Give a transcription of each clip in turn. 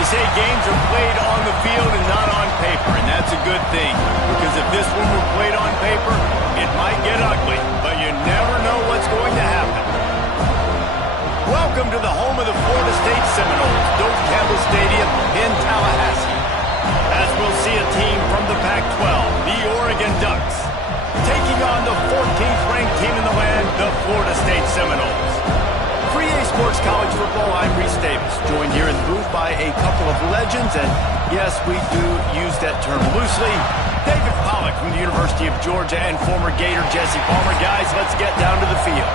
They say games are played on the field and not on paper, and that's a good thing. Because if this one were played on paper, it might get ugly, but you never know what's going to happen. Welcome to the home of the Florida State Seminoles, Doak Campbell Stadium in Tallahassee. As we'll see a team from the Pac-12, the Oregon Ducks, taking on the 14th ranked team in the land, the Florida State Seminoles. For EA Sports College Football, I'm Reese Davis, joined here in the booth by a couple of legends, and yes, we do use that term loosely. David Pollack from the University of Georgia and former Gator Jesse Palmer. Guys, let's get down to the field.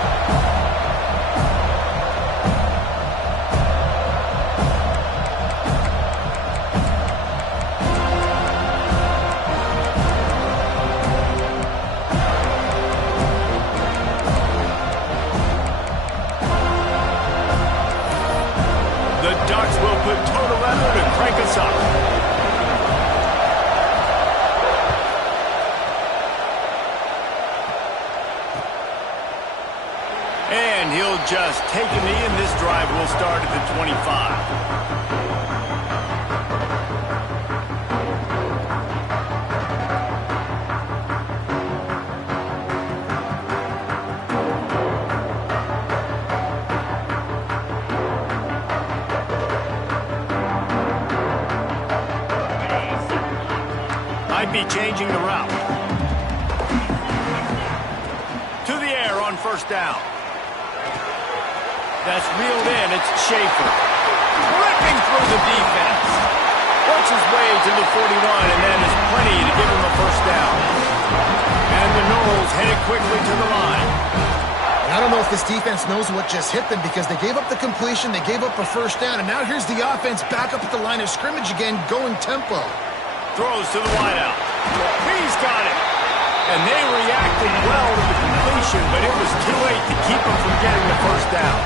And he'll just take a knee, and this drive will start at the 25. Might be changing the route. To the air on first down. That's reeled in. It's Schaefer. Ripping through the defense. Works his way to the 41, and that is plenty to give him a first down. And the Noles headed quickly to the line. I don't know if this defense knows what just hit them because they gave up the completion, they gave up a first down, and now here's the offense back up at the line of scrimmage again, going tempo. Throws to the wideout. He's got it. And they reacted well to the completion, but it was too late to keep them from getting the first down.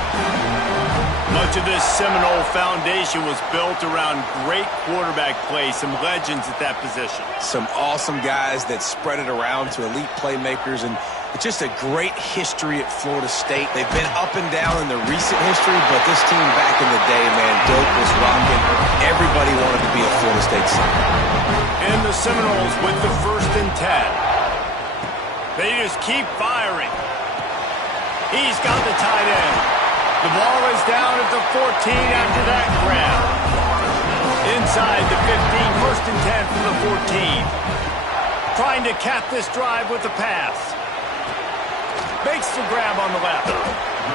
Much of this Seminole foundation was built around great quarterback play, some legends at that position. Some awesome guys that spread it around to elite playmakers, and it's just a great history at Florida State. They've been up and down in the recent history, but this team back in the day, man, Doak was rocking. Everybody wanted to be a Florida State Seminole. And the Seminoles with the 1st and 10. They just keep firing. He's got the tight end. The ball is down at the 14 after that grab. Inside the 15, 1st and 10 from the 14. Trying to cap this drive with the pass. Makes the grab on the left.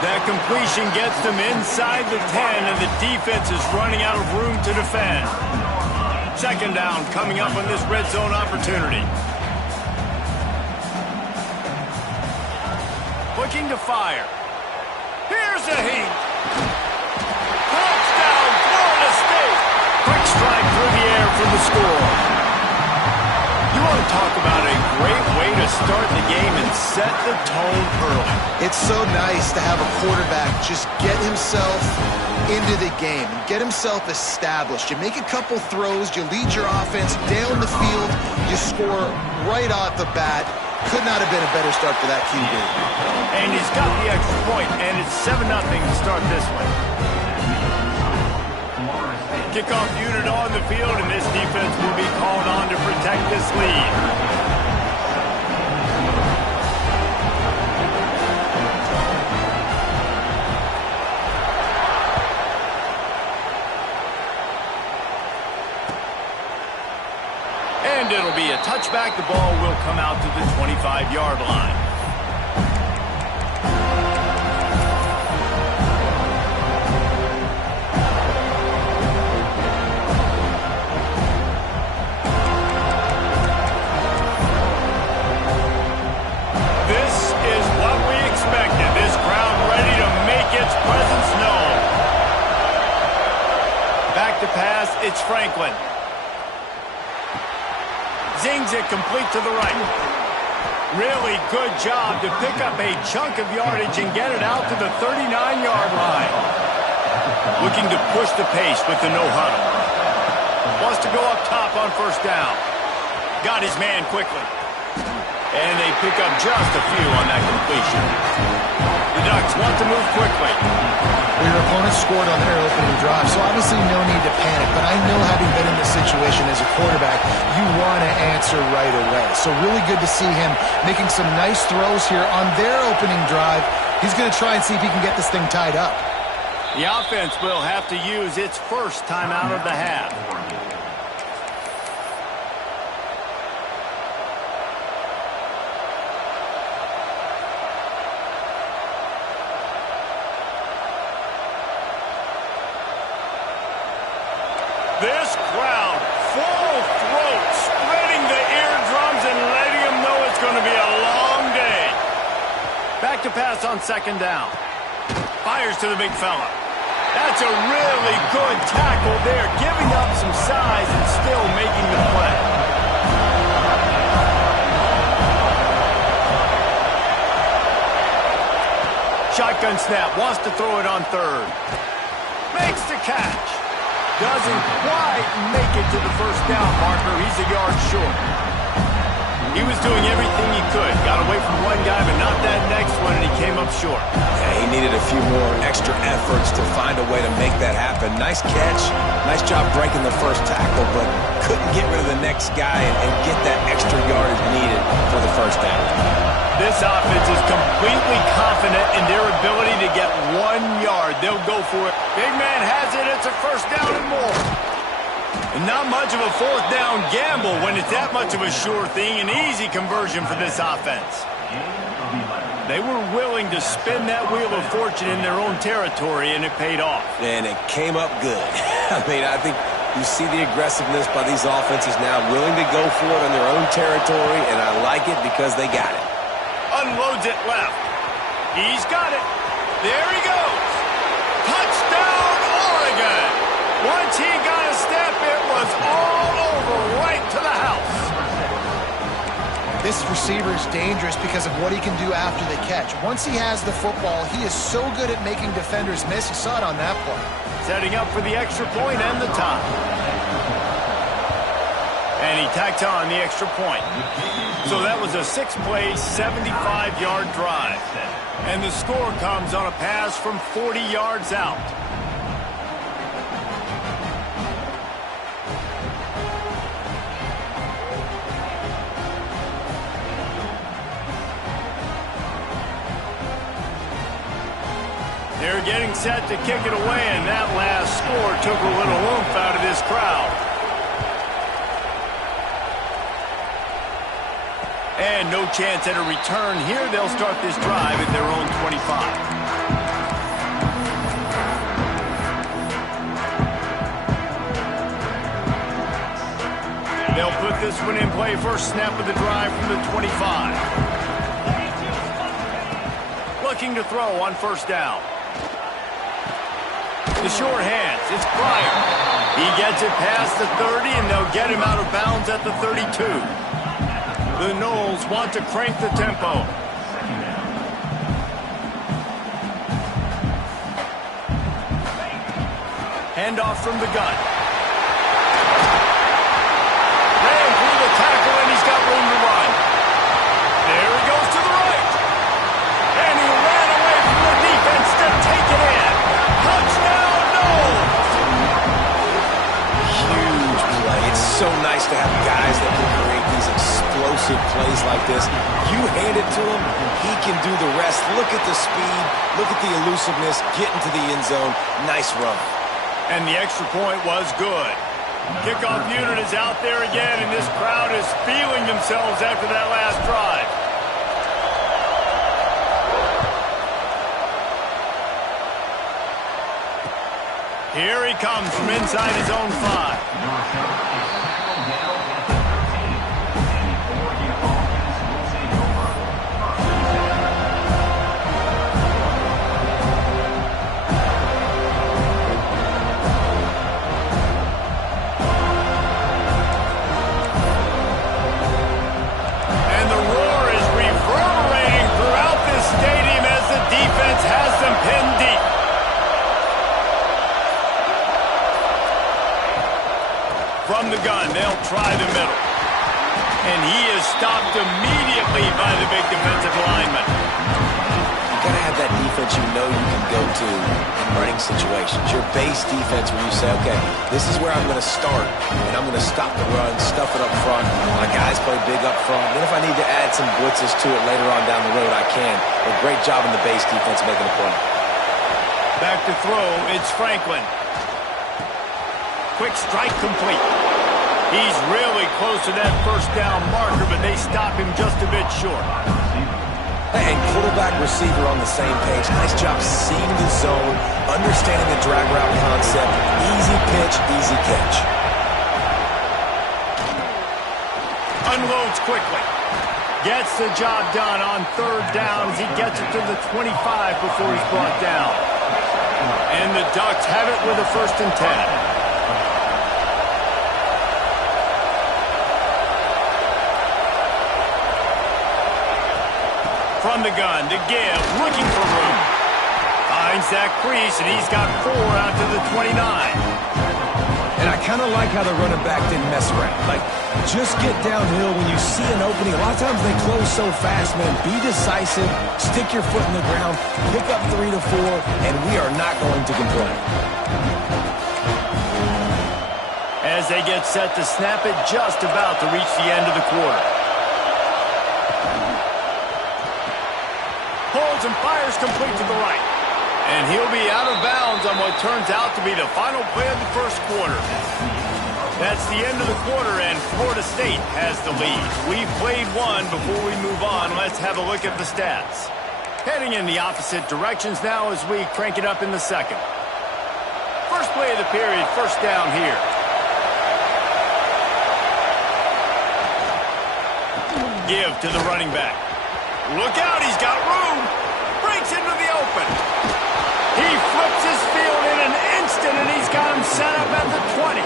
That completion gets them inside the 10, and the defense is running out of room to defend. 2nd down coming up on this red zone opportunity. Looking to fire. Here's a heat. Touchdown, Florida State. Quick strike through the air for the score. You want to talk about a great way to start the game and set the tone early. It's so nice to have a quarterback just get himself into the game and get himself established. You make a couple throws, you lead your offense down the field, you score right off the bat. Could not have been a better start for that QB. And he's got the extra point, and it's 7-0 to start this one. Kickoff unit on the field, and this defense will be called on to protect this lead. And it'll be a touchback. The ball will come out to the 25-yard line. This is what we expected. This crowd ready to make its presence known. Back to pass, it's Franklin. Zings it complete to the right. Really good job to pick up a chunk of yardage and get it out to the 39-yard line. Looking to push the pace with the no-huddle. Wants to go up top on first down. Got his man quickly. And they pick up just a few on that completion. The Ducks want to move quickly. Well, your opponent scored on their opening drive, so obviously no need to panic. But I know, having been in this situation as a quarterback, you want to answer right away. So really good to see him making some nice throws here on their opening drive. He's going to try and see if he can get this thing tied up. The offense will have to use its first timeout of the half. This crowd, full throat, spreading the eardrums and letting them know it's going to be a long day. Back to pass on second down. Fires to the big fella. That's a really good tackle there, giving up some size and still making the play. Shotgun snap, wants to throw it on third. Makes the catch. Doesn't quite make it to the first down marker. He's a yard short. He was doing everything he could. Got away from one guy, but not that next one, and he came up short. Yeah, he needed a few more extra efforts to find a way to make that happen. Nice catch. Nice job breaking the first tackle, but couldn't get rid of the next guy and get that extra yardage needed for the first down. This offense is completely confident in their ability to get 1 yard. They'll go for it. Big man has it. It's a first down and more. And not much of a fourth down gamble when it's that much of a sure thing. An easy conversion for this offense. They were willing to spin that wheel of fortune in their own territory, and it paid off. And it came up good. I mean, I think you see the aggressiveness by these offenses now, willing to go for it in their own territory, and I like it because they got it. Unloads it left. He's got it. There he goes. Touchdown, Oregon. Once he got a step, it was all over, right to the house. This receiver is dangerous because of what he can do after the catch. Once he has the football, he is so good at making defenders miss. You saw it on that play. Setting up for the extra point and the tie. And he tacked on the extra point. So that was a 6-play, 75-yard drive. And the score comes on a pass from 40 yards out. They're getting set to kick it away, and that last score took a little oomph out of this crowd. And no chance at a return here. They'll start this drive at their own 25. They'll put this one in play. First snap of the drive from the 25. Looking to throw on first down. The short hands, it's Pryor. He gets it past the 30, and they'll get him out of bounds at the 32. The Noles want to crank the tempo. Handoff from the gun. Ran through the tackle, and he's got room to run. like this. You hand it to him, he can do the rest. Look at the speed, look at the elusiveness, get into the end zone. Nice run. And the extra point was good. Kickoff unit is out there again, and this crowd is feeling themselves after that last drive. Here he comes from inside his own 5. From the gun, they'll try the middle. And he is stopped immediately by the big defensive lineman. You got to have that defense you know you can go to in running situations. Your base defense where you say, okay, this is where I'm going to start, and I'm going to stop the run, stuff it up front. My guys play big up front. Then if I need to add some blitzes to it later on down the road, I can. A great job in the base defense making a play. Back to throw, it's Franklin. Quick strike complete. He's really close to that first down marker, but they stop him just a bit short. And quarterback receiver on the same page. Nice job seeing the zone, understanding the drag route concept. Easy pitch, easy catch. Unloads quickly. Gets the job done on third down as he gets it to the 25 before he's brought down. And the Ducks have it with a 1st and 10. From the gun to give, looking for room. Finds that crease, and he's got 4 out to the 29. And I kind of like how the running back didn't mess around. Like, just get downhill when you see an opening. A lot of times they close so fast, man. Be decisive, stick your foot in the ground, pick up 3 to 4, and we are not going to complain. As they get set to snap it, just about to reach the end of the quarter. Holds and fires complete to the right. And he'll be out of bounds on what turns out to be the final play of the first quarter. That's the end of the quarter, and Florida State has the lead. We've played one. Before we move on, let's have a look at the stats. Heading in the opposite directions now as we crank it up in the second. First play of the period, first down here. Give to the running back. Look out, he's got room. Breaks into the open. He flips his field in an instant, and he's got him set up at the 20.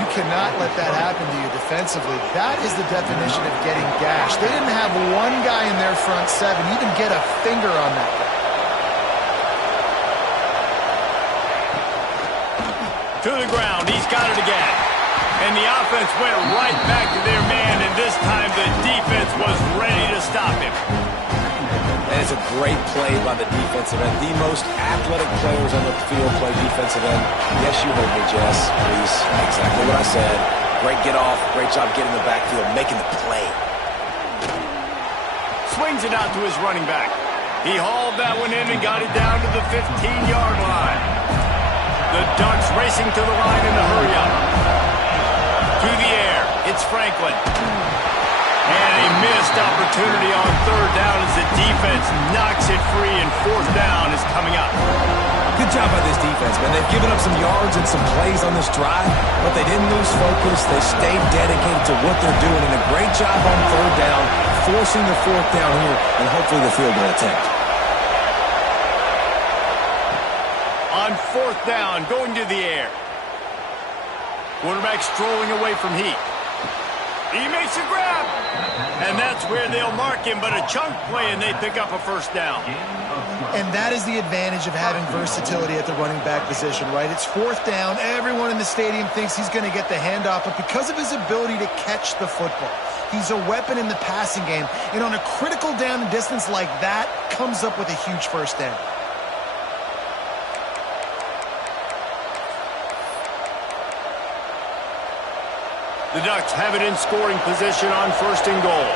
You cannot let that happen to you defensively. That is the definition of getting gashed. They didn't have one guy in their front 7 even get a finger on that guy. To the ground, he's got it again. And the offense went right back to their man, and this time the defense was ready to stop him. And it's a great play by the defensive end. The most athletic players on the field play defensive end. Yes, you heard me, Jess. Please, exactly what I said. Great get off, great job getting the backfield, making the play. Swings it out to his running back. He hauled that one in and got it down to the 15-yard line. The Ducks racing to the line in the hurry-up. To the air, it's Franklin. And a missed opportunity on third down as the defense knocks it free, and fourth down is coming up. Good job by this defense, man. They've given up some yards and some plays on this drive, but they didn't lose focus. They stayed dedicated to what they're doing, and a great job on third down, forcing the fourth down here, and hopefully the field goal attempt. On fourth down, going to the air. Quarterback strolling away from Heat. He makes a grab. And that's where they'll mark him, but a chunk play, and they pick up a first down. And that is the advantage of having versatility at the running back position, right? It's fourth down. Everyone in the stadium thinks he's going to get the handoff, but because of his ability to catch the football, he's a weapon in the passing game. And on a critical down and distance like that, comes up with a huge first down. The Ducks have it in scoring position on 1st and goal.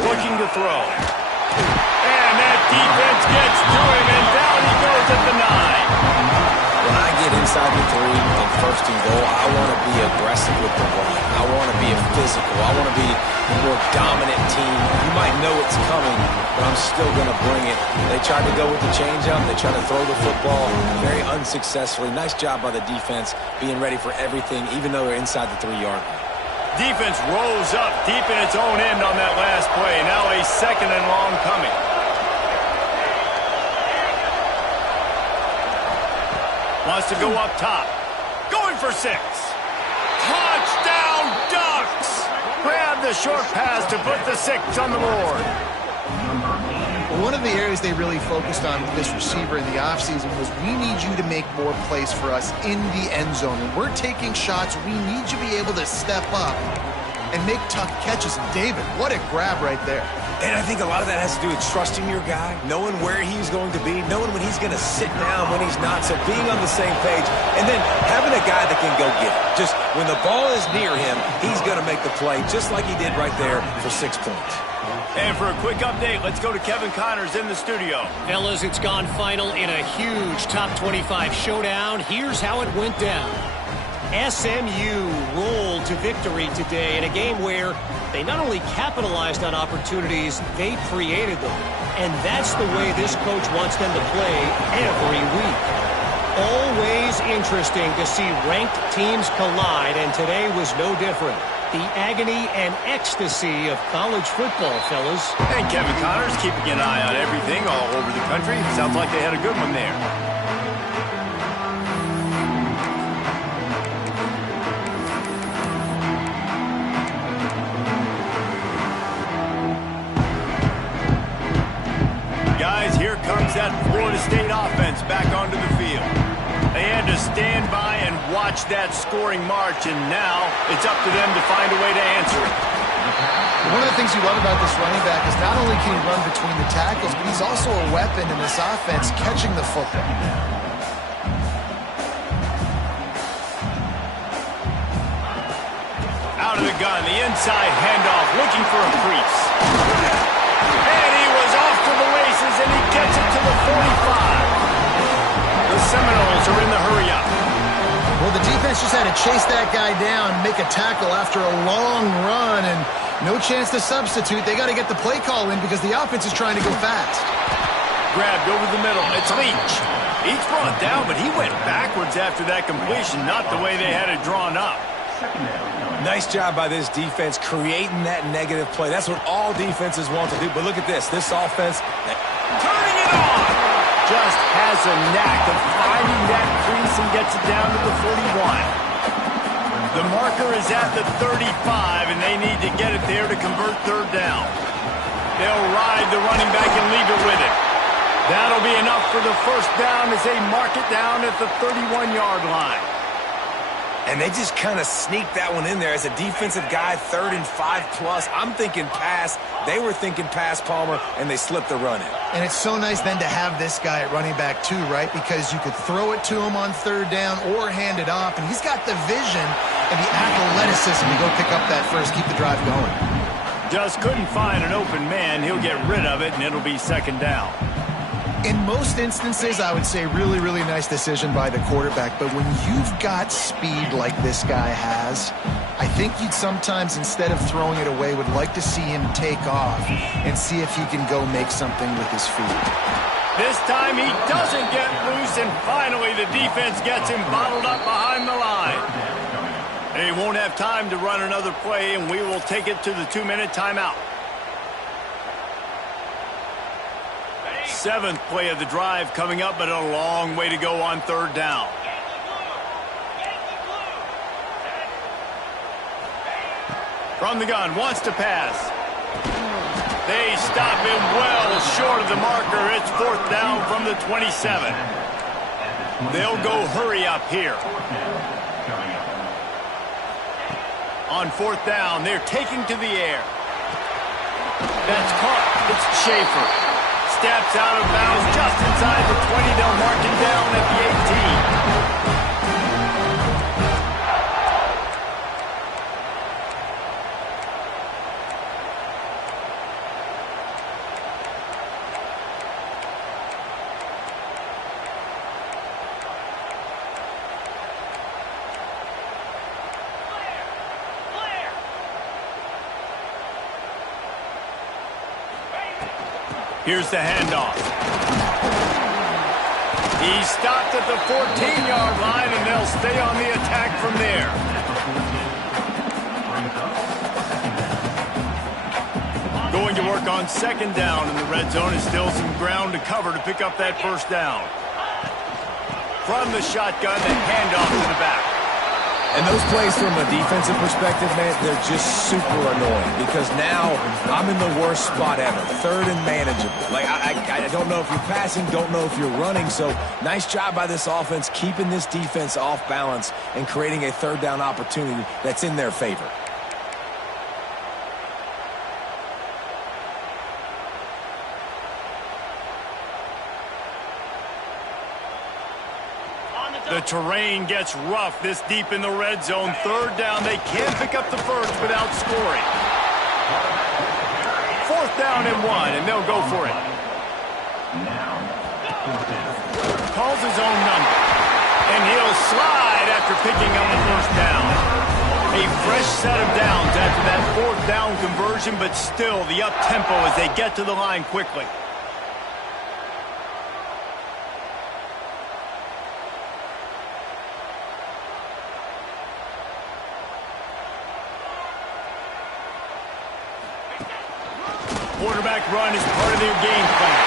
Looking to throw. And that defense gets to him, and down he goes at the 9. When I get inside the 3 on 1st and goal, I want to be aggressive with the run. I want to be a physical. I want to be a more dominant team. You might know it's coming, but I'm still going to bring it. They tried to go with the changeup. They tried to throw the football very unsuccessfully. Nice job by the defense being ready for everything, even though they're inside the 3-yard line. Defense rose up deep in its own end on that last play. Now a 2nd and long coming. Wants to go up top. Going for 6. Touchdown, Ducks! Grab the short pass to put the 6 on the board. One of the areas they really focused on with this receiver in the offseason was we need you to make more plays for us in the end zone. When we're taking shots, we need you to be able to step up and make tough catches. And David, what a grab right there. And I think a lot of that has to do with trusting your guy, knowing where he's going to be, knowing when he's going to sit down, when he's not, so being on the same page, and then having a guy that can go get it. Just when the ball is near him, he's going to make the play, just like he did right there for 6 points. And for a quick update, let's go to Kevin Connors in the studio. Fellas, it's gone final in a huge top 25 showdown. Here's how it went down. SMU rolled to victory today in a game where they not only capitalized on opportunities, they created them. And that's the way this coach wants them to play every week. Always interesting to see ranked teams collide, and today was no different. The agony and ecstasy of college football, fellas. And Kevin Connors keeping an eye on everything all over the country. Sounds like they had a good one there. Guys, here comes that Florida State offense back onto the field. They had to stand by and watch that scoring march, and now it's up to them to find a way to answer it. One of the things you love about this running back is not only can he run between the tackles, but he's also a weapon in this offense catching the football. Out of the gun, the inside handoff, looking for a crease. And he was off to the races, and he gets it to the 45. The Seminoles are in the hurry-up. Well, the defense just had to chase that guy down, make a tackle after a long run, and no chance to substitute. They got to get the play call in because the offense is trying to go fast. Grabbed over the middle. It's Leach. He's brought down, but he went backwards after that completion, not the way they had it drawn up. Nice job by this defense creating that negative play. That's what all defenses want to do. But look at this. This offense turning it on. Just has a knack of finding that crease and gets it down to the 41. The marker is at the 35, and they need to get it there to convert 3rd down. They'll ride the running back and leave it with it. That'll be enough for the 1st down as they mark it down at the 31-yard line. And they just kind of sneaked that one in there as a defensive guy, 3rd and 5+. I'm thinking pass. They were thinking pass, Palmer, and they slipped the run in. And it's so nice then to have this guy at running back too, right? Because you could throw it to him on 3rd down or hand it off, and he's got the vision and the athleticism to go pick up that first, keep the drive going. Just couldn't find an open man. He'll get rid of it, and it'll be 2nd down. In most instances, I would say really, really nice decision by the quarterback. But when you've got speed like this guy has, I think you'd sometimes, instead of throwing it away, would like to see him take off and see if he can go make something with his feet. This time he doesn't get loose, and finally the defense gets him bottled up behind the line. They won't have time to run another play, and we will take it to the 2-minute timeout. 7th play of the drive coming up, but a long way to go on 3rd down. From the gun, wants to pass. They stop him well short of the marker. It's 4th down from the 27. They'll go hurry up here. On fourth down, they're taking to the air. That's caught. It's Schaefer. Steps out of bounds just inside the 20. They'll mark him down at the 18. Here's the handoff. He's stopped at the 14-yard line, and they'll stay on the attack from there. Going to work on second down in the red zone is still some ground to cover to pick up that first down. From the shotgun, the handoff to the back. And those plays from a defensive perspective, man, they're just super annoying because now I'm in the worst spot ever. Third and manageable. Like, I don't know if you're passing, don't know if you're running. So nice job by this offense keeping this defense off balance and creating a third down opportunity that's in their favor. The terrain gets rough this deep in the red zone. Third down, they can't pick up the first without scoring. Fourth down and 1, and they'll go for it. Calls his own number, and he'll slide after picking up the first down. A fresh set of downs after that fourth down conversion, but still the up-tempo as they get to the line quickly. Quarterback run is part of their game plan.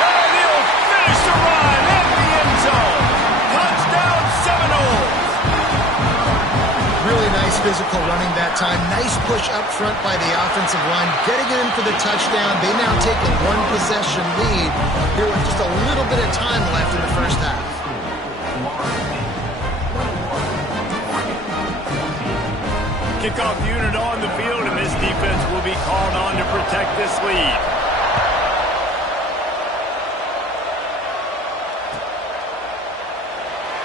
And he'll finish the run at the end zone. Touchdown Seminoles. Really nice physical running that time. Nice push up front by the offensive line. Getting it in for the touchdown. They now take a one-possession lead here with just a little bit of time left in the first half. Kickoff unit on the field, and this defense will be called on to protect this lead.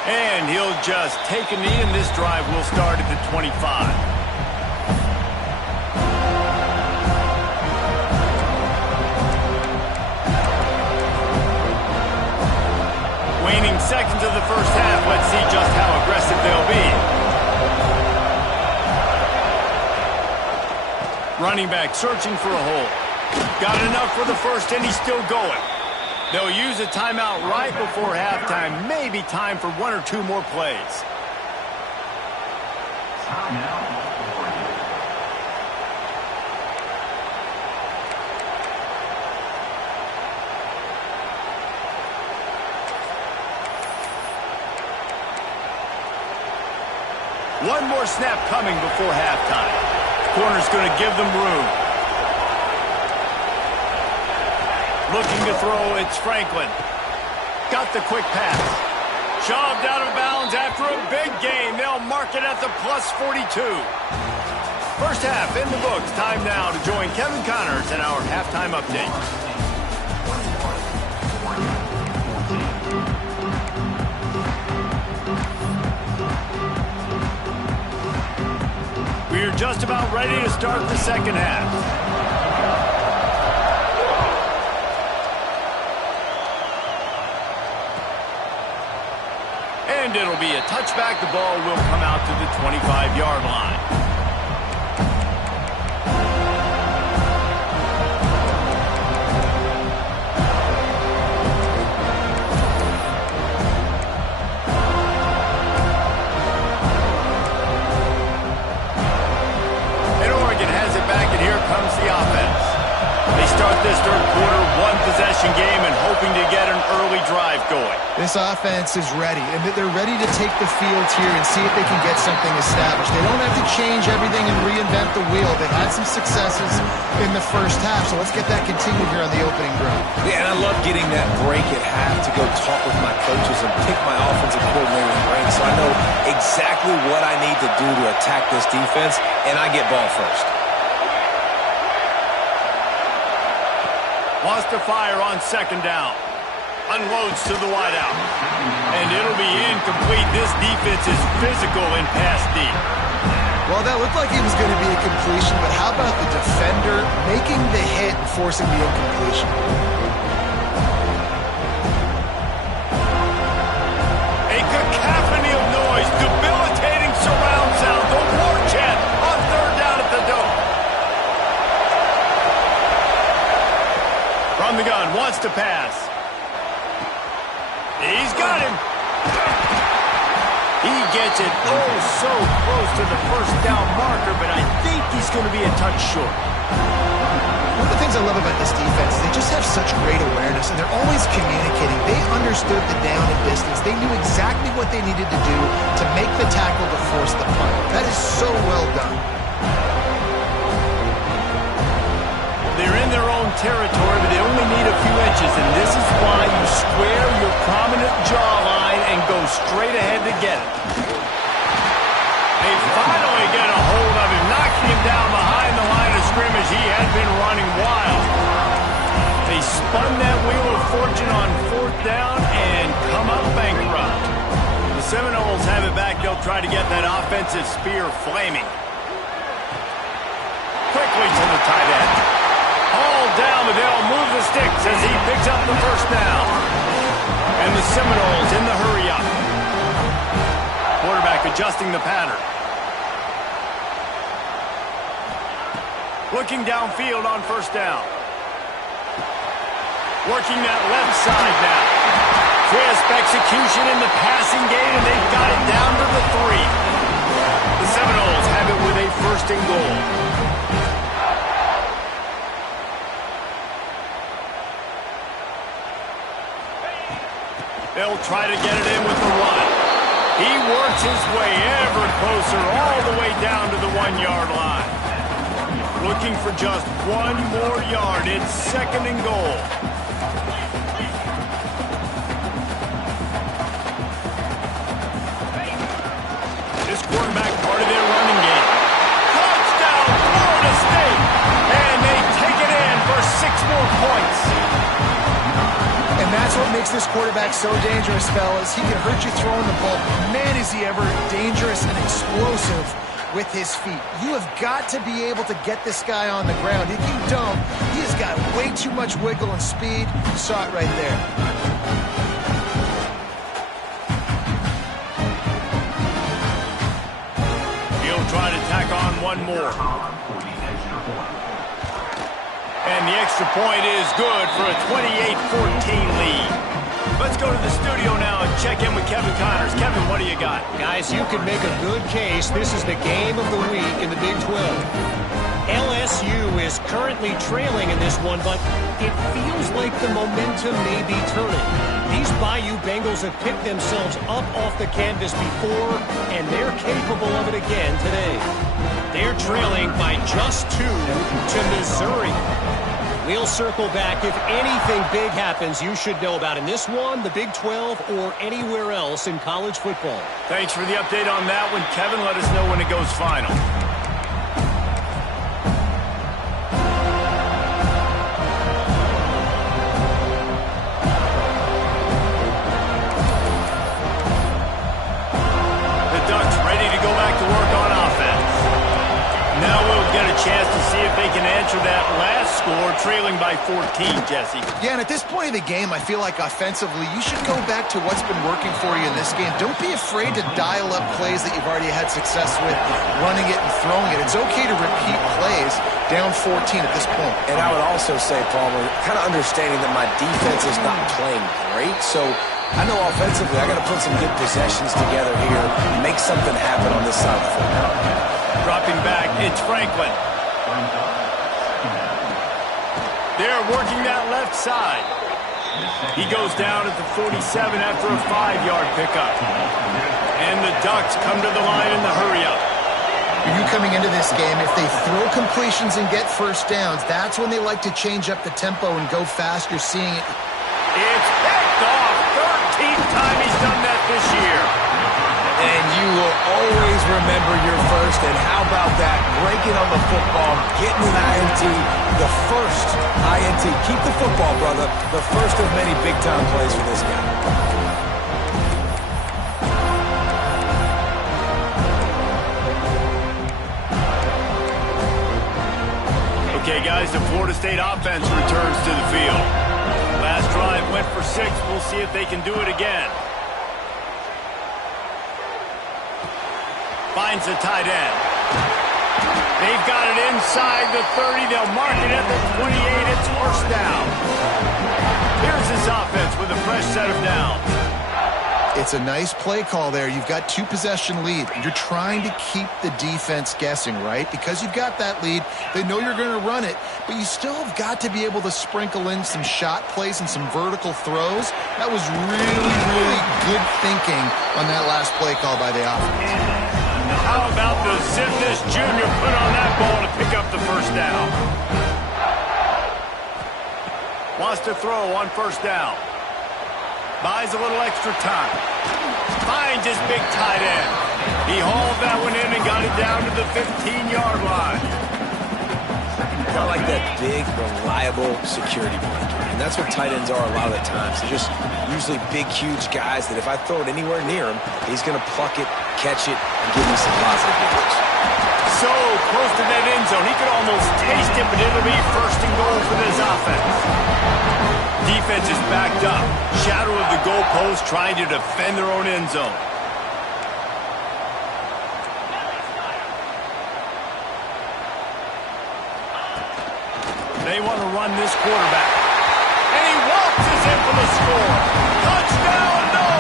And he'll just take a knee, and this drive will start at the 25. Waning seconds of the first half. Let's see just how aggressive they'll be. Running back searching for a hole. Got enough for the first, and he's still going. They'll use a timeout right before halftime. Maybe time for one or two more plays. One more snap coming before halftime. Corner's going to give them room. Looking to throw, it's Franklin. Got the quick pass. Shoved out of bounds after a big gain. They'll mark it at the plus 42. First half in the books. Time now to join Kevin Connors in our halftime update. We're just about ready to start the second half. And it'll be a touchback. The ball will come out to the 25-yard line. Comes the offense. They start this third quarter one-possession game and hoping to get an early drive going. This offense is ready, and they're ready to take the field here and see if they can get something established. They don't have to change everything and reinvent the wheel. They've had some successes in the first half, so let's get that continued here on the opening drive. Yeah, and I love getting that break at half to go talk with my coaches and pick my offensive coordinator's brain so I know exactly what I need to do to attack this defense, and I get ball first. Wants to fire on second down. Unloads to the wideout. And it'll be incomplete. This defense is physical in pass deep. Well, that looked like it was going to be a completion, but how about the defender making the hit and forcing the incompletion? A cacophony of noise, debilitating surround sound, the war chant on third down at the dome. From the gun, wants to pass. He's got him. He gets it oh so close to the first down marker, but I think he's going to be a touch short. One of the things I love about this defense is they just have such great awareness, and they're always communicating. They understood the down and distance. They knew exactly what they needed to do to make the tackle to force the punt. That is so well done. They're in their own territory, but they only need a few inches, and this is why you square your prominent jawline and go straight ahead to get it. They finally get a hold of him, knocking him down behind the line of scrimmage. He had been running wild. They spun that wheel of fortune on fourth down and come up bankrupt. The Seminoles have it back. They'll try to get that offensive spear flaming. Quickly to the tight end. All down, but they'll move the sticks as he picks up the first down. And the Seminoles in the hurry up. Quarterback adjusting the pattern. Looking downfield on first down. Working that left side now. Crisp execution in the passing game, and they've got it down to the 3. The Seminoles have it with a first and goal. They'll try to get it in with the run. He works his way ever closer all the way down to the 1-yard line. Looking for just one more yard. It's second and goal. This quarterback part of their running game. Touchdown, Florida State! And they take it in for 6 more points. And that's what makes this quarterback so dangerous, fellas. He can hurt you throwing the ball. Man, is he ever dangerous and explosive with his feet. You have got to be able to get this guy on the ground. If you don't, he has got way too much wiggle and speed. You saw it right there. He'll try to tack on one more. And the extra point is good for a 28-14 lead. Let's go to the studio now and check in with Kevin Connors. Kevin, what do you got? Guys, you could make a good case. This is the game of the week in the Big 12. LSU is currently trailing in this one, but it feels like the momentum may be turning. These Bayou Bengals have picked themselves up off the canvas before, and they're capable of it again today. They're trailing by just 2 to Missouri. We'll circle back. If anything big happens, you should know about in this one, the Big 12, or anywhere else in college football. Thanks for the update on that one, Kevin. Let us know when it goes final. The Ducks ready to go back to work on offense. Now we'll get a chance to see if they can answer that last score, trailing by 14, Jesse. Yeah, and at this point of the game, I feel like offensively, you should go back to what's been working for you in this game. Don't be afraid to dial up plays that you've already had success with, running it and throwing it. It's okay to repeat plays down 14 at this point. And I would also say, Palmer, kind of understanding that my defense is not playing great, so I know offensively I got to put some good possessions together here, make something happen on this side of the football. Dropping back, it's Franklin. They're working that left side. He goes down at the 47 after a 5-yard pickup. And the Ducks come to the line in the hurry-up. You coming into this game, if they throw completions and get first downs, that's when they like to change up the tempo and go fast. You're seeing it. It's picked off. 13th time he's done that this year. And you will always remember your first. And how about that? Breaking on the football, getting an INT, the first INT. Keep the football, brother. The first of many big-time plays for this guy. Okay, guys, the Florida State offense returns to the field. Last drive went for 6. We'll see if they can do it again. Finds the tight end. They've got it inside the 30. They'll mark it at the 28. It's first down. Here's his offense with a fresh set of downs. It's a nice play call there. You've got 2-possession lead. You're trying to keep the defense guessing, right? Because you've got that lead, they know you're going to run it, but you still have got to be able to sprinkle in some shot plays and some vertical throws. That was really, really good thinking on that last play call by the offense. How about the zip this junior put on that ball to pick up the first down? Wants to throw on first down. Buys a little extra time. Finds his big tight end. He hauled that one in and got it down to the 15-yard line. I like that big, reliable security blanket. And that's what tight ends are a lot of the times. They're just usually big, huge guys that if I throw it anywhere near him, he's going to pluck it, catch it, and give me some positive yards. So close to that end zone. He could almost taste it, but it'll be first and goal for this offense. Defense is backed up. Shadow of the goalpost trying to defend their own end zone. They want to run this quarterback. And he waltzes in for the score. Touchdown, no!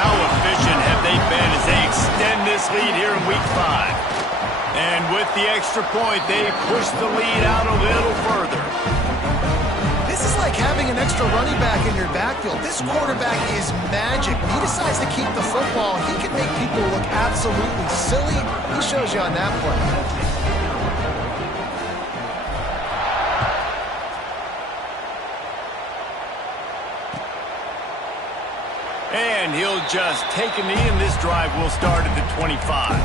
How efficient have they been as they extend this lead here in Week 5? And with the extra point, they push the lead out a little further. This is like having an extra running back in your backfield. This quarterback is magic. He decides to keep the football. He can make people look absolutely silly. He shows you on that play. And he'll just take a knee, and this drive will start at the 25.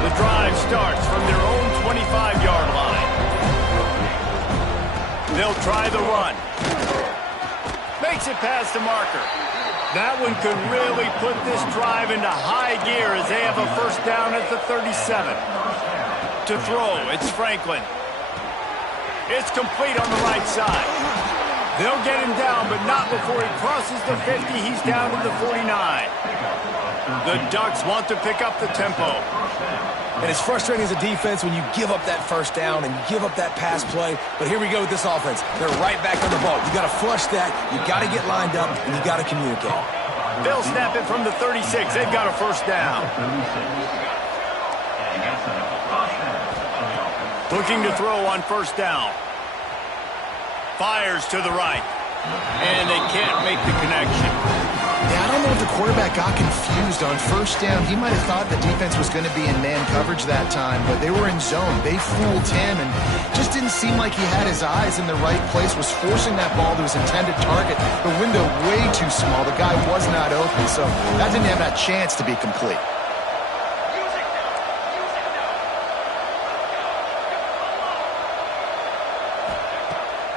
The drive starts from their own 25-yard line. They'll try the run. Makes it past the marker. That one could really put this drive into high gear as they have a first down at the 37. To throw, it's Franklin. It's complete on the right side. They'll get him down, but not before he crosses the 50. He's down to the 49. The Ducks want to pick up the tempo. And it's frustrating as a defense when you give up that first down and you give up that pass play. But here we go with this offense. They're right back on the ball. You got to flush that. You got to get lined up, and you got to communicate. They'll snap it from the 36. They've got a first down. Looking to throw on first down. Fires to the right. And they can't make the connection. Yeah, I don't know if the quarterback got confused on first down. He might have thought the defense was going to be in man coverage that time, but they were in zone. They fooled him and just didn't seem like he had his eyes in the right place, was forcing that ball to his intended target. The window way too small. The guy was not open, so that didn't have that chance to be complete.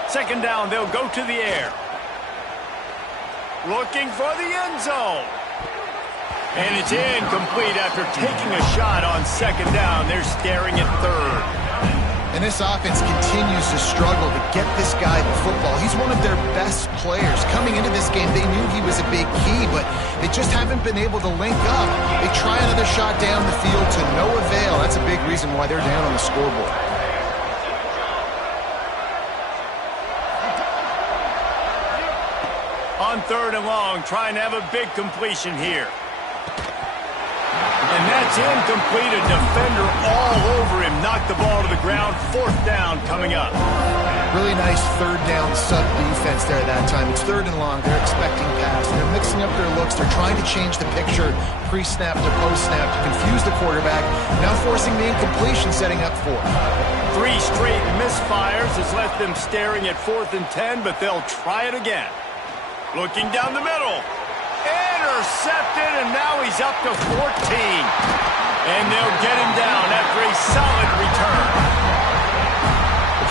Second down, they'll go to the air. Looking for the end zone. And it's incomplete after taking a shot on second down. They're staring at third. And And this offense continues to struggle to get this guy the football. He's one of their best players. Coming into this game, they knew he was a big key, but they just haven't been able to link up. They try another shot down the field to no avail. That's a big reason why they're down on the scoreboard. On 3rd and long, trying to have a big completion here. And that's incomplete. A defender all over him. Knocked the ball to the ground. 4th down coming up. Really nice 3rd down sub defense there that time. It's 3rd and long. They're expecting pass. They're mixing up their looks. They're trying to change the picture pre-snap to post-snap to confuse the quarterback. Now forcing the incompletion, setting up 4. 3 straight misfires has left them staring at 4th and 10, but they'll try it again. Looking down the middle. Intercepted, and now he's up to 14. And they'll get him down after a solid return.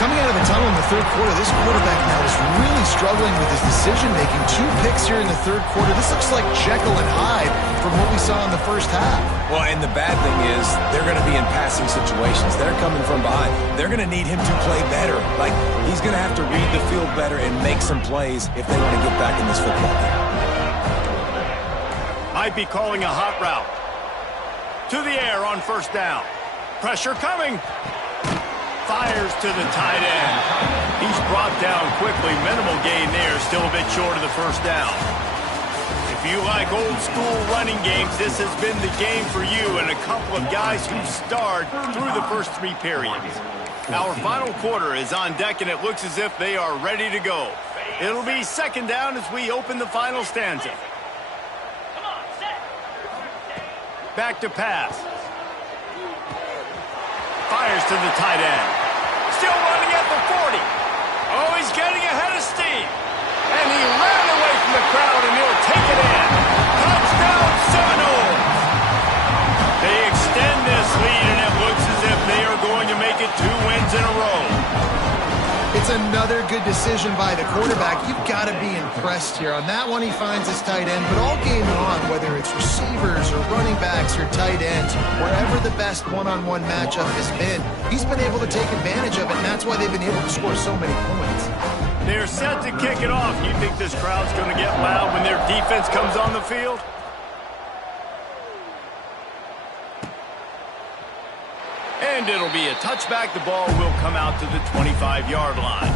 Coming out of the tunnel in the 3rd quarter, this quarterback now is really struggling with his decision-making. 2 picks here in the 3rd quarter. This looks like Jekyll and Hyde from what we saw in the first half. Well, and the bad thing is they're going to be in passing situations. They're coming from behind. They're going to need him to play better. Like, he's going to have to read the field better and make some plays if they want to get back in this football game. Might be calling a hot route. To the air on 1st down. Pressure coming. Fires to the tight end. He's brought down quickly. Minimal gain there. Still a bit short of the 1st down. If you like old school running games, this has been the game for you and a couple of guys who starred through the first 3 periods. Our final quarter is on deck, and it looks as if they are ready to go. It'll be 2nd down as we open the final stanza. Back to pass. Fires to the tight end. Still running at the 40. Oh, he's getting ahead of steam. And he ran away from the crowd, and he'll take it in. Touchdown, Seminoles. They extend this lead, and it looks as if they are going to make it 2 wins in a row. It's another good decision by the quarterback. You've got to be impressed here. On that one, he finds his tight end, but all game long, whether it's receivers or running backs or tight ends, wherever the best one-on-one matchup has been, he's been able to take advantage of it, and that's why they've been able to score so many points. They're set to kick it off. You think this crowd's going to get loud when their defense comes on the field? And it'll be a touchback. The ball will come out to the 25-yard line.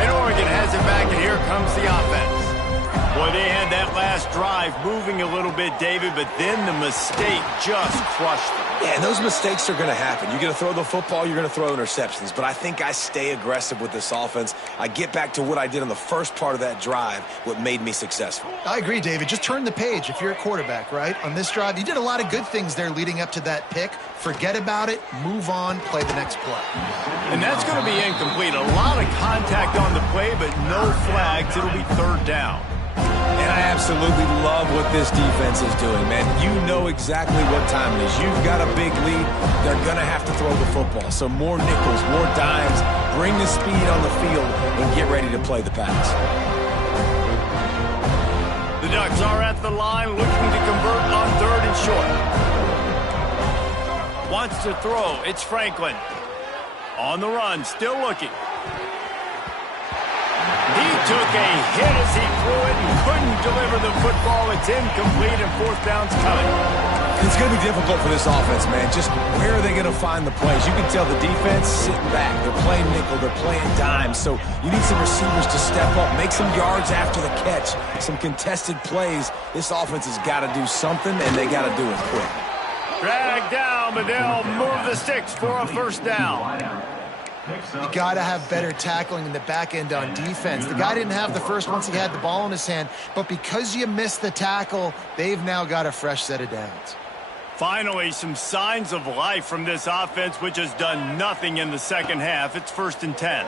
And Oregon has it back, and here comes the offense. Boy, they had that last drive moving a little bit, David, but then the mistake just crushed them. Yeah, and those mistakes are going to happen. You're going to throw the football, you're going to throw interceptions. But I think I stay aggressive with this offense. I get back to what I did on the first part of that drive, what made me successful. I agree, David. Just turn the page if you're a quarterback, right? On this drive, you did a lot of good things there leading up to that pick. Forget about it, move on, play the next play. And that's going to be incomplete. A lot of contact on the play, but no flags. It'll be 3rd down. And I absolutely love what this defense is doing, man. You know exactly what time it is. You've got a big lead. They're going to have to throw the football. So more nickels, more dimes, bring the speed on the field, and get ready to play the pass. The Ducks are at the line looking to convert on 3rd and short. Wants to throw. It's Franklin. On the run, still looking. He took a hit as he threw it and couldn't deliver the football. It's incomplete, and 4th down's coming. It's going to be difficult for this offense, man. Just where are they going to find the plays? You can tell the defense sitting back. They're playing nickel. They're playing dime. So you need some receivers to step up, make some yards after the catch, some contested plays. This offense has got to do something, and they got to do it quick. Dragged down, but they'll move the sticks for a 1st down. You got to have better tackling in the back end on defense. The guy didn't have the first once he had the ball in his hand, but because you missed the tackle, they've now got a fresh set of downs. Finally, some signs of life from this offense, which has done nothing in the 2nd half. It's 1st and 10.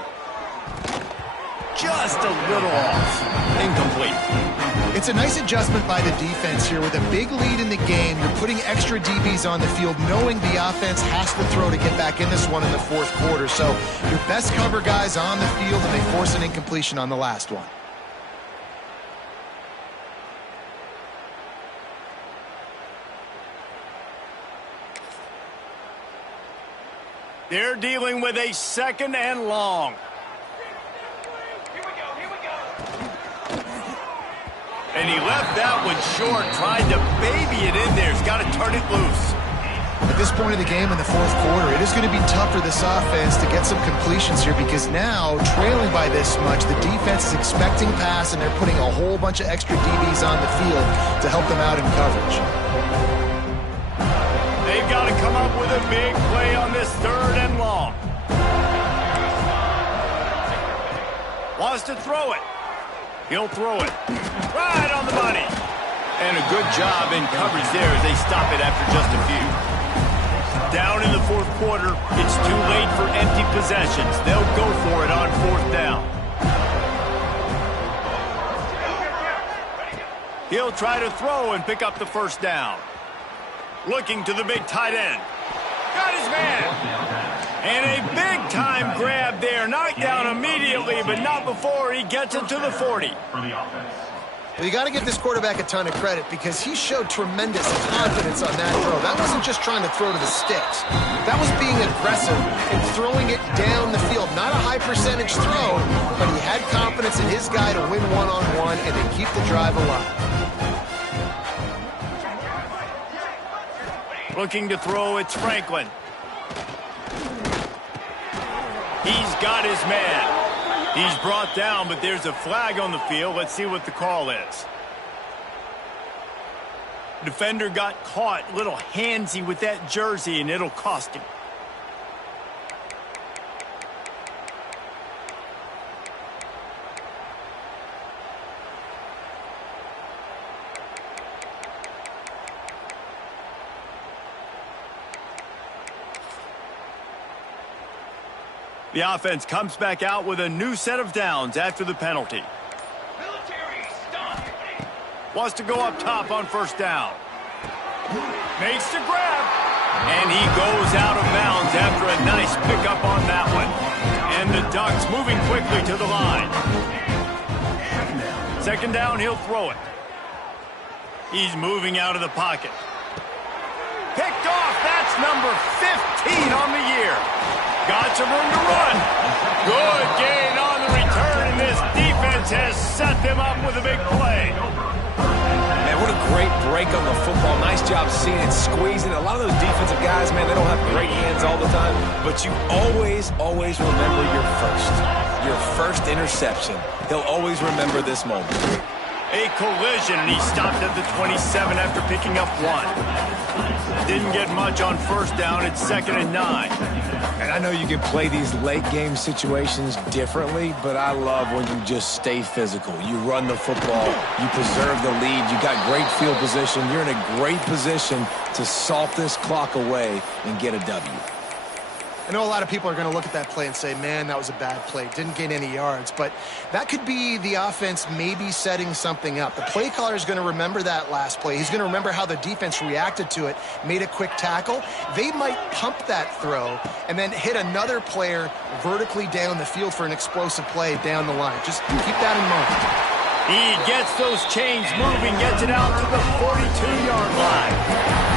Just a little off. Incomplete. It's a nice adjustment by the defense here. With a big lead in the game, you're putting extra DBs on the field, knowing the offense has to throw to get back in this one in the fourth quarter. So your best cover guys on the field, and they force an incompletion on the last one. They're dealing with a 2nd and long. And he left that one short, trying to baby it in there. He's got to turn it loose. At this point of the game in the fourth quarter, it is going to be tough for this offense to get some completions here, because now, trailing by this much, the defense is expecting pass, and they're putting a whole bunch of extra DBs on the field to help them out in coverage. They've got to come up with a big play on this 3rd and long. Wants to throw it. He'll throw it. Right on the money. And a good job in coverage there as they stop it after just a few. Down in the fourth quarter, it's too late for empty possessions. They'll go for it on 4th down. He'll try to throw and pick up the 1st down. Looking to the big tight end. Got his man. And a big-time grab there. Knocked down immediately, but not before he gets it to the 40. Well, you got to give this quarterback a ton of credit, because he showed tremendous confidence on that throw. That wasn't just trying to throw to the sticks. That was being aggressive and throwing it down the field. Not a high-percentage throw, but he had confidence in his guy to win one-on-one and then keep the drive alive. Looking to throw, it's Franklin. He's got his man. He's brought down, but there's a flag on the field. Let's see what the call is. Defender got caught a little handsy with that jersey, and it'll cost him. The offense comes back out with a new set of downs after the penalty. Wants to go up top on 1st down. Makes the grab. And he goes out of bounds after a nice pickup on that one. And the Ducks moving quickly to the line. 2nd down, he'll throw it. He's moving out of the pocket. Picked off. That's number 15 on the year. Got some room to run. Good gain on the return, and this defense has set them up with a big play. Man, what a great break on the football. Nice job seeing it, squeezing. A lot of those defensive guys, man, they don't have great hands all the time, but you always remember your first interception. He'll always remember this moment. A collision, and he stopped at the 27 after picking up 1. Didn't get much on 1st down. It's 2nd and 9. And I know you can play these late-game situations differently, but I love when you just stay physical. You run the football. You preserve the lead. You got great field position. You're in a great position to salt this clock away and get a W. I know a lot of people are going to look at that play and say, man, that was a bad play. Didn't gain any yards. But that could be the offense maybe setting something up. The play caller is going to remember that last play. He's going to remember how the defense reacted to it, made a quick tackle. They might pump that throw and then hit another player vertically down the field for an explosive play down the line. Just keep that in mind. He gets those chains moving, gets it out to the 42-yard line.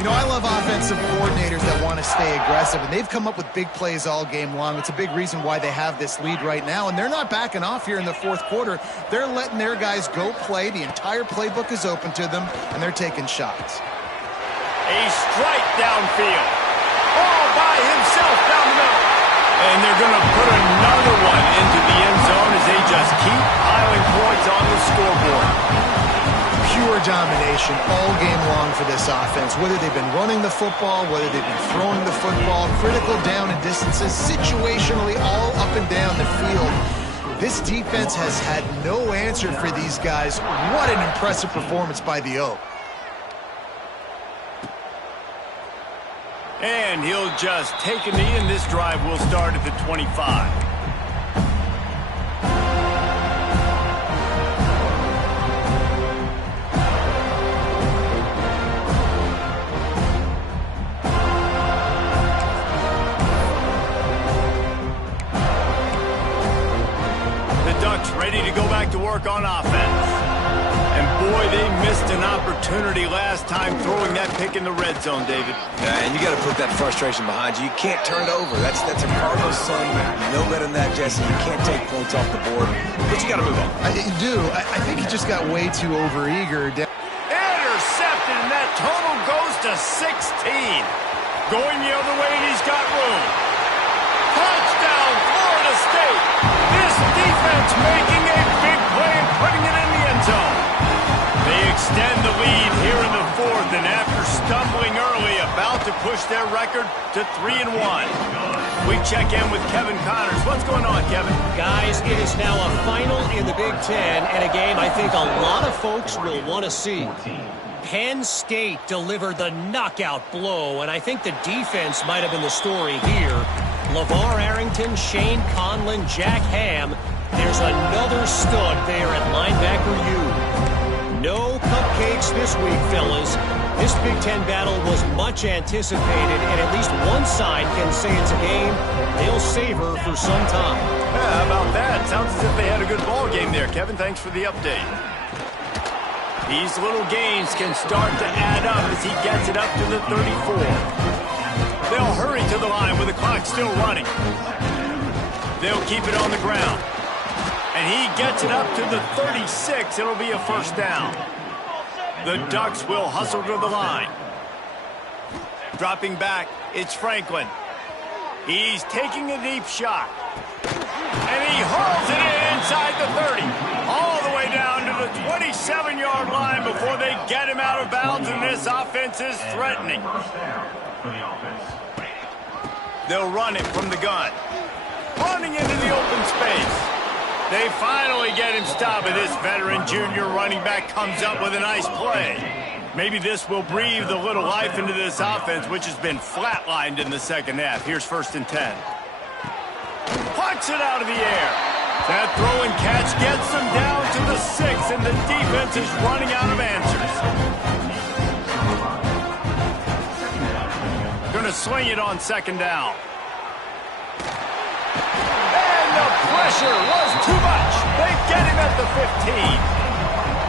You know, I love offensive coordinators that want to stay aggressive, and they've come up with big plays all game long. It's a big reason why they have this lead right now, and they're not backing off here in the fourth quarter. They're letting their guys go play. The entire playbook is open to them, and they're taking shots. A strike downfield. All by himself down the middle. And they're going to put another one into the end zone as they just keep piling points on the scoreboard. Pure domination all game long for this offense. Whether they've been running the football, whether they've been throwing the football, critical down and distances, situationally all up and down the field. This defense has had no answer for these guys. What an impressive performance by the Oak. And he'll just take a knee, and this drive will start at the 25. back in the red zone, David. Yeah, and you got to put that frustration behind you. You can't turn it over. That's a Cardinals son. You know better than that, Jesse. You can't take points off the board, but you got to move on. You do. I think he just got way too overeager. Intercepted, and that total goes to 16. Going the other way, and he's got room. Touchdown, Florida State. This defense making a big play and putting it in the end zone. They extend the lead here in the fourth, and after stumbling early, about to push their record to 3-1. We check in with Kevin Connors. What's going on, Kevin? Guys, it is now a final in the Big Ten, and a game I think a lot of folks will want to see. Penn State delivered the knockout blow, and I think the defense might have been the story here. LeVar Arrington, Shane Conlon, Jack Ham. There's another stud there at linebacker U. No cupcakes this week, fellas. This Big Ten battle was much anticipated, and at least one side can say it's a game they'll savor for some time. Yeah, how about that? Sounds as if they had a good ball game there. Kevin, thanks for the update. These little gains can start to add up as he gets it up to the 34. They'll hurry to the line with the clock still running. They'll keep it on the ground. And he gets it up to the 36. It'll be a first down. The Ducks will hustle to the line. Dropping back, it's Franklin. He's taking a deep shot. And he hurls it in inside the 30. All the way down to the 27-yard line before they get him out of bounds, and this offense is threatening. They'll run it from the gun. Running into the open space. They finally get him stopped, and this veteran junior running back comes up with a nice play. Maybe this will breathe a little life into this offense, which has been flatlined in the second half. Here's 1st and 10. Plucks it out of the air. That throw and catch gets them down to the 6, and the defense is running out of answers. Going to swing it on 2nd down. And the pressure was too much. They get him at the 15.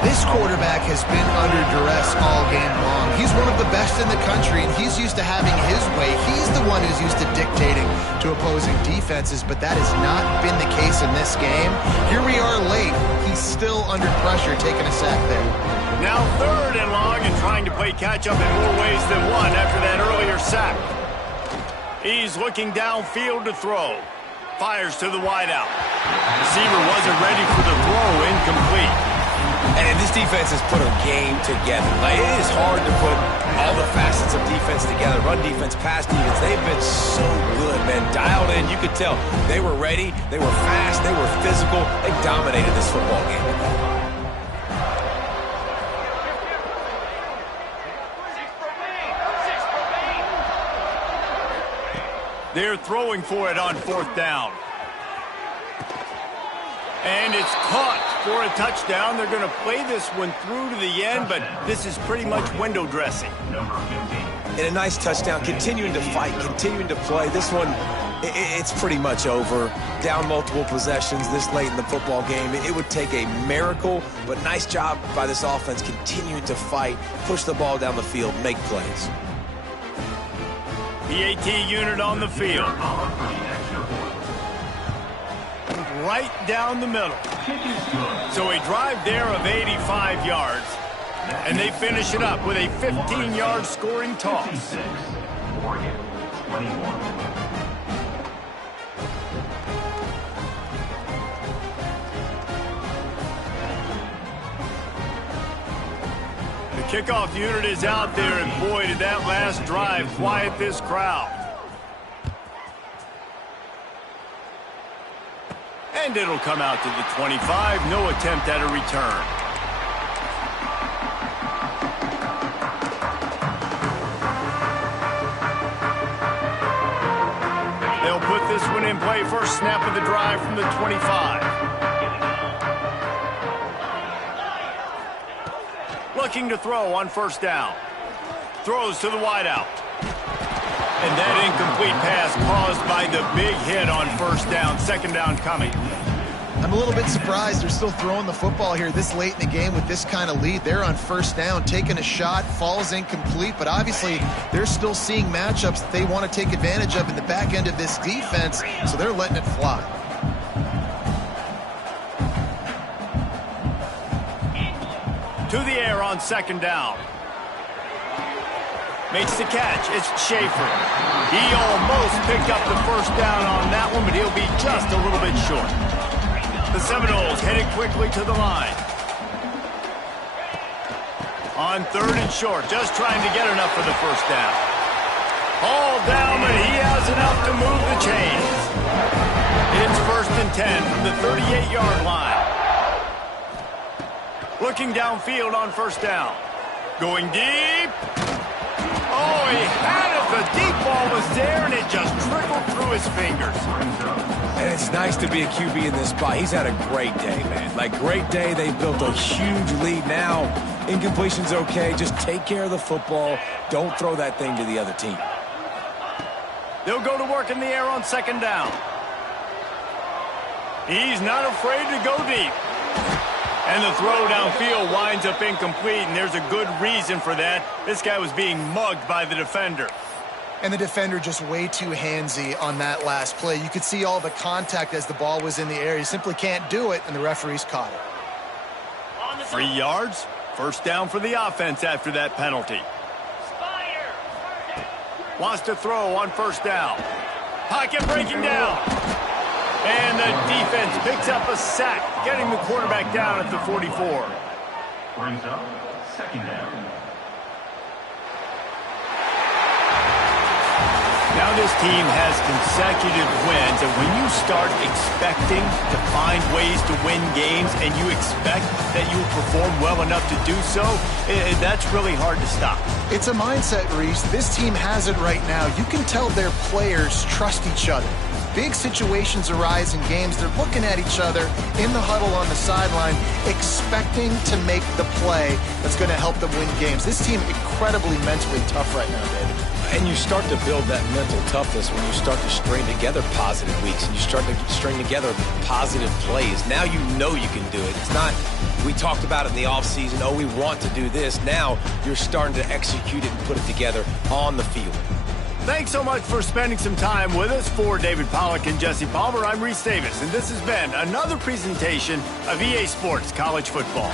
This quarterback has been under duress all game long. He's one of the best in the country, and he's used to having his way. He's the one who's used to dictating to opposing defenses, but that has not been the case in this game. Here we are late. He's still under pressure, taking a sack there. Now 3rd and long, and trying to play catch-up in more ways than one after that earlier sack. He's looking downfield to throw. Fires to the wideout. Receiver wasn't ready for the throw, incomplete. And this defense has put a game together. Like, it is hard to put all the facets of defense together. Run defense, pass defense. They've been so good, man. Dialed in. You could tell they were ready. They were fast. They were physical. They dominated this football game. They're throwing for it on 4th down. And it's caught for a touchdown. They're going to play this one through to the end, but this is pretty much window dressing. And a nice touchdown, continuing to fight, continuing to play. This one, it's pretty much over. Down multiple possessions this late in the football game. It would take a miracle, but nice job by this offense continuing to fight, push the ball down the field, make plays. The AT unit on the field. Right down the middle. So a drive there of 85 yards. And they finish it up with a 15-yard scoring toss. The kickoff unit is out there, and boy, did that last drive quiet this crowd. And it'll come out to the 25. No attempt at a return. They'll put this one in play. First snap of the drive from the 25. Looking to throw on 1st down. Throws to the wideout. And that incomplete pass caused by the big hit on 1st down. 2nd down coming. I'm a little bit surprised they're still throwing the football here this late in the game with this kind of lead. They're on first down, taking a shot, falls incomplete, but obviously they're still seeing matchups that they want to take advantage of in the back end of this defense, so they're letting it fly. To the air on second down. Makes the catch. It's Schaefer. He almost picked up the first down on that one, but he'll be just a little bit short. The Seminoles headed quickly to the line. On third and short, just trying to get enough for the first down. All down, but he has enough to move the chains. It's 1st and 10 from the 38-yard line. Looking downfield on first down. Going deep. Oh, he had it. The deep ball was there, and it just trickled through his fingers. And it's nice to be a QB in this spot. He's had a great day, man. Like, great day. They built a huge lead. Now, incompletion's okay. Just take care of the football. Don't throw that thing to the other team. They'll go to work in the air on second down. He's not afraid to go deep. And the throw downfield winds up incomplete, and there's a good reason for that. This guy was being mugged by the defender. And the defender just way too handsy on that last play. You could see all the contact as the ball was in the air. He simply can't do it, and the referees caught it. 3 yards. First down for the offense after that penalty. Wants to throw on first down. Pocket breaking down. And the defense picks up a sack, getting the quarterback down at the 44. Brings up second down. Now this team has consecutive wins, and when you start expecting to find ways to win games and you expect that you will perform well enough to do so, that's really hard to stop. It's a mindset, Reese. This team has it right now. You can tell their players trust each other. Big situations arise in games. They're looking at each other in the huddle on the sideline, expecting to make the play that's going to help them win games. This team incredibly mentally tough right now, David. And you start to build that mental toughness when you start to string together positive weeks and you start to string together positive plays. Now you know you can do it. It's not, we talked about it in the offseason, oh, we want to do this. Now you're starting to execute it and put it together on the field. Thanks so much for spending some time with us. For David Pollack and Jesse Palmer, I'm Reese Davis, and this has been another presentation of EA Sports College Football.